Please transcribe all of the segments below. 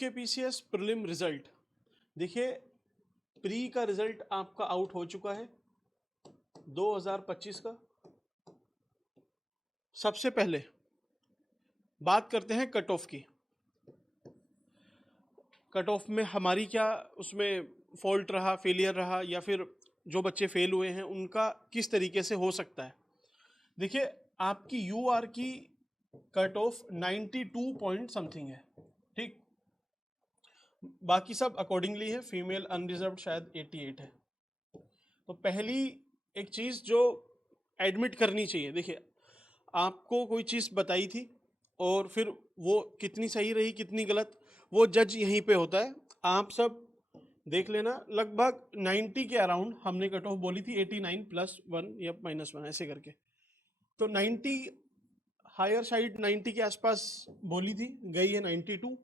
यूकेपीसीएस prelim result. देखिए, pre का result आपका आउट हो चुका है 2025 का। सबसे पहले बात करते हैं कट ऑफ की। कट ऑफ में हमारी क्या उसमें फॉल्ट रहा, फेलियर रहा, या फिर जो बच्चे फेल हुए हैं उनका किस तरीके से हो सकता है। देखिए, आपकी यूआर की कट ऑफ 92 पॉइंट समथिंग है, ठीक। बाकी सब अकॉर्डिंगली है। फीमेल अनरिजर्व्ड शायद 88 है। तो पहली एक चीज जो एडमिट करनी चाहिए, देखिए आपको कोई चीज बताई थी और फिर वो कितनी सही रही कितनी गलत, वो जज यहीं पे होता है। आप सब देख लेना, लगभग 90 के अराउंड हमने कट ऑफ बोली थी, 89 +1 या -1 ऐसे करके। तो 90 हायर साइड 90 के आसपास बोली थी, गई है 92।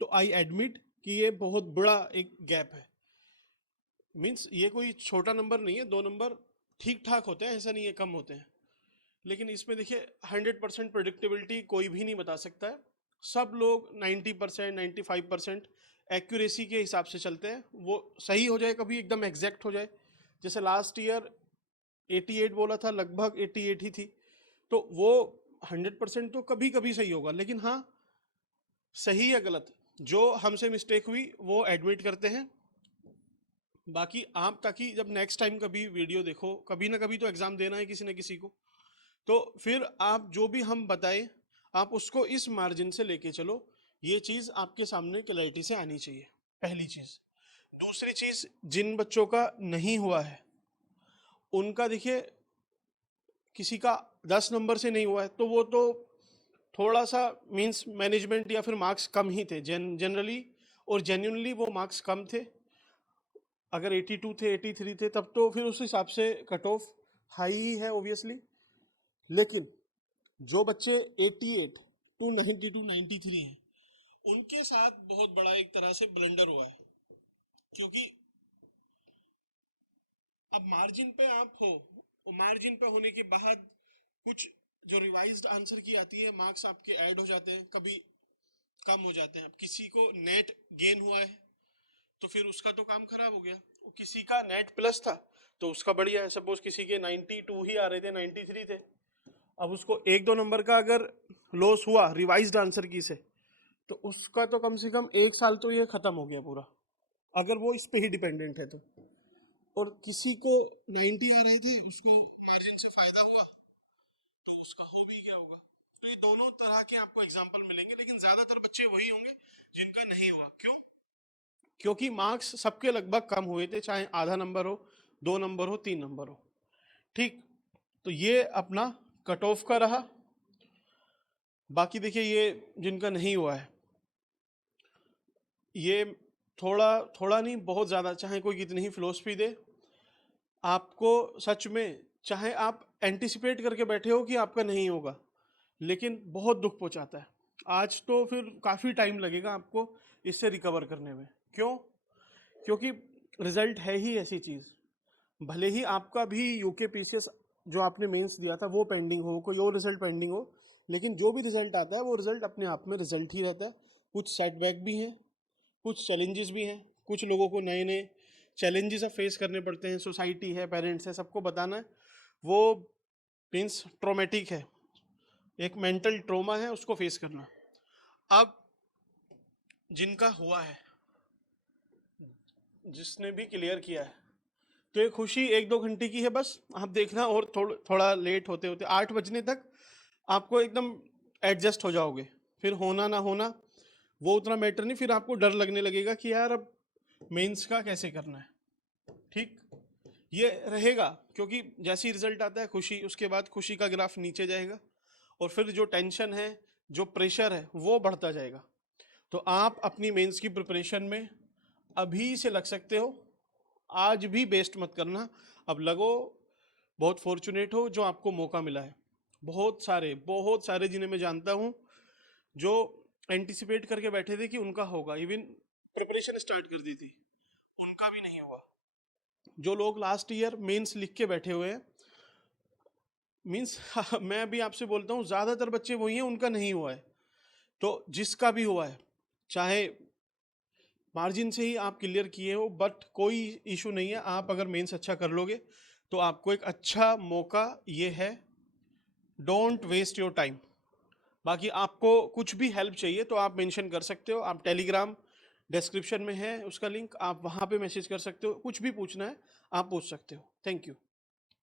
तो आई एडमिट कि ये बहुत बड़ा एक गैप है। मीन्स ये कोई छोटा नंबर नहीं है, 2 नंबर ठीक ठाक होते हैं, ऐसा नहीं है कम होते हैं। लेकिन इसमें देखिए 100% प्रोडिक्टेबिलिटी कोई भी नहीं बता सकता है। सब लोग 90% 95% एक्यूरेसी के हिसाब से चलते हैं। वो सही हो जाए, कभी एकदम एग्जैक्ट हो जाए। जैसे लास्ट ईयर 88 बोला था, लगभग 88 ही थी। तो वो 100% तो कभी कभी सही होगा, लेकिन हाँ, सही या गलत जो हमसे मिस्टेक हुई वो एडमिट करते हैं। बाकी आप, ताकि जब नेक्स्ट टाइम कभी वीडियो देखो, कभी ना कभी तो एग्जाम देना है किसी न किसी को, तो फिर आप जो भी हम बताएं आप उसको इस मार्जिन से लेके चलो। ये चीज आपके सामने क्लैरिटी से आनी चाहिए, पहली चीज। दूसरी चीज, जिन बच्चों का नहीं हुआ है उनका देखिए, किसी का 10 नंबर से नहीं हुआ है तो वो तो थोड़ा सा मींस मैनेजमेंट या फिर मार्क्स कम ही थे जनरली, और जेन्युइनली वो मार्क्स कम थे। अगर 82 थे 83 थे तब तो फिर उस हिसाब से कट ऑफ हाई ही है ऑब्वियसली। लेकिन जो बच्चे 88 टू 92 93 हैं, उनके साथ बहुत बड़ा एक तरह से ब्लंडर हुआ है। क्योंकि अब मार्जिन पे आप हो, मार्जिन पे होने के बाद कुछ जो रिवाइज्ड आंसर की आती है, मार्क्स आपके ऐड हो जाते हैं, कभी कम हो जाते हैं। अब किसी को नेट गेन हुआ है तो फिर उसका तो काम खराब हो गया। किसी का नेट प्लस था तो उसका बढ़िया है। सपोज किसी के 92 ही आ रहे थे, 93 थे, अब उसको 1-2 नंबर का अगर लॉस हुआ रिवाइज्ड आंसर की से, तो उसका तो कम से कम 1 साल तो ये खत्म हो गया पूरा, अगर वो इस पे ही डिपेंडेंट है तो। और किसी को 90 आ रही थी, उसको मार्जिन से फायदा हुआ तो उसका हो भी क्या होगा। तो ये दोनों तरह के आपको एग्जांपल मिलेंगे, लेकिन ज्यादातर बच्चे वही होंगे जिनका नहीं हुआ। क्यों? क्योंकि मार्क्स सबके लगभग कम हुए थे, चाहे आधा नंबर हो, 2 नंबर हो, 3 नंबर हो, ठीक। तो ये अपना कट ऑफ का रहा। बाकी देखिए, ये जिनका नहीं हुआ है, ये थोड़ा थोड़ा नहीं, बहुत ज्यादा, चाहे कोई कितनी ही फिलोसफी दे आपको, सच में चाहे आप एंटिसिपेट करके बैठे हो कि आपका नहीं होगा, लेकिन बहुत दुख पहुंचाता है। आज तो फिर काफी टाइम लगेगा आपको इससे रिकवर करने में। क्यों? क्योंकि रिजल्ट है ही ऐसी चीज। भले ही आपका भी यूकेपीसीएस जो आपने मेंस दिया था वो पेंडिंग हो, कोई और रिजल्ट पेंडिंग हो, लेकिन जो भी रिजल्ट आता है वो रिजल्ट अपने आप में रिजल्ट ही रहता है। कुछ सेटबैक भी हैं, कुछ चैलेंजेस भी हैं, कुछ लोगों को नए नए चैलेंजेस अब फेस करने पड़ते हैं। सोसाइटी है, पेरेंट्स है, सबको बताना है। वो मीन्स ट्रोमेटिक है, एक मेंटल ट्रोमा है, उसको फेस करना। अब जिनका हुआ है, जिसने भी क्लियर किया है, तो ये खुशी 1-2 घंटे की है बस। आप देखना, और थोड़ा लेट होते होते 8 बजने तक आपको एकदम एडजस्ट हो जाओगे। फिर होना ना होना वो उतना मैटर नहीं, फिर आपको डर लगने लगेगा कि यार अब मेंस का कैसे करना है, ठीक। ये रहेगा, क्योंकि जैसे ही रिजल्ट आता है खुशी, उसके बाद खुशी का ग्राफ नीचे जाएगा, और फिर जो टेंशन है, जो प्रेशर है, वो बढ़ता जाएगा। तो आप अपनी मेंस की प्रिपरेशन में अभी से लग सकते हो, आज भी वेस्ट मत करना। अब लगो, बहुत फॉर्चुनेट हो जो आपको मौका मिला है। बहुत सारे जिन्हें मैं जानता हूं जो एंटिसिपेट करके बैठे थे कि उनका होगा, इवन प्रिपरेशन स्टार्ट कर दी थी, उनका भी नहीं हुआ। जो लोग लास्ट ईयर मेंस लिख के बैठे हुए हैं, मीन्स मैं भी आपसे बोलता हूँ, ज्यादातर बच्चे वही हैं उनका नहीं हुआ है। तो जिसका भी हुआ है, चाहे मार्जिन से ही आप क्लियर किए हो, बट कोई इशू नहीं है। आप अगर मेंस अच्छा कर लोगे तो आपको एक अच्छा मौका ये है। Don't waste your time. बाकी आपको कुछ भी हेल्प चाहिए तो आप मेंशन कर सकते हो। आप टेलीग्राम डिस्क्रिप्शन में है उसका लिंक, आप वहाँ पे मैसेज कर सकते हो। कुछ भी पूछना है आप पूछ सकते हो। Thank you.